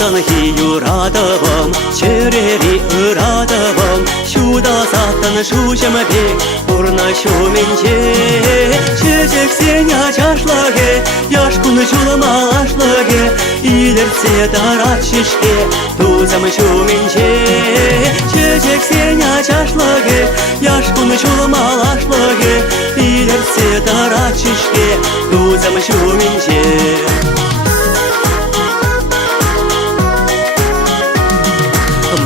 Maldan hi yuradavım, çereri ıradavım. Şu da zaten şu şemedi, urna şu mince. Çecek sen yaşaşlage, yaş konuşulma aşlage. İlerse darat şişke, tuzam şu mince. Çecek sen yaşaşlage, yaş konuşulma aşlage. İlerse darat şişke, tuzam şu mince.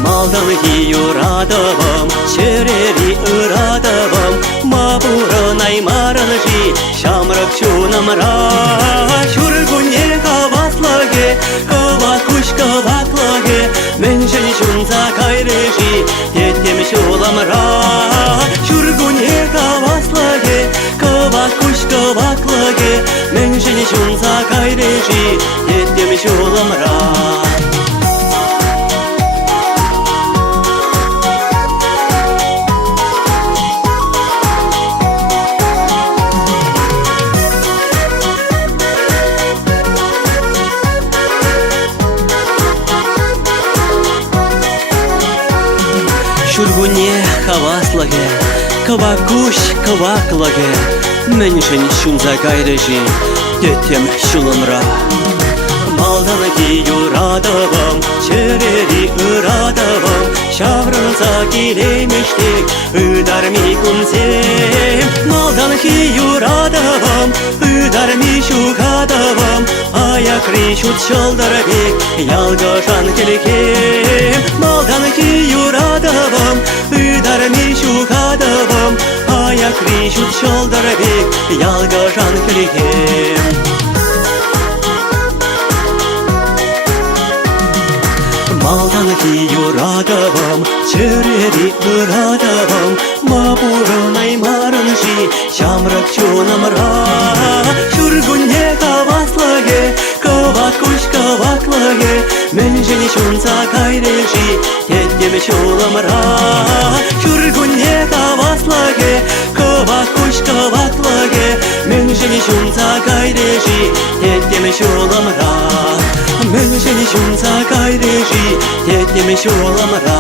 Maldan hi yuradavım, çereri ıradavım. Mabura naymaranji, şamrak şunamra. Şurgunye kavaslage, kavakuş kavaklage. Menşeni şunza kayreji, yetkemiş olamra. Şurgunye kavaslage, kavakuş kavaklage. Menşeni şunza kayreji, yetkemiş olamra. Şurguне хаваслаге, кавакуш каваклаге. Меншен шунза гайрежи, детем шулымра. Малдан ки юрадавым, çereri ıradavım. Şavrınza gilemiştik, ıdar mi kumsem. Maldan ki yuradavım, ıdar mi şukadavım. Ayak rişut şoldarabik, yalgaşan kelkem. Maldan ki yuradavım, ıdar mi şukadavım. Ayak rişut şoldarabik, yalgaşan kelkem. Maldan ki yuradavım, çereri ıradavım. Mabura naymaranji, şamrak şunamra. Şurgunye kavaslage, kavakuş kavaklage. Menşeni şunza kayreji, yetkemiş olamra. Şurgunye kavaslage, kavakuş kavaklage. Menşeni şunza kayreji, yetkemiş olamra. Menşeni şunza kayreji, yetkemiş olamra.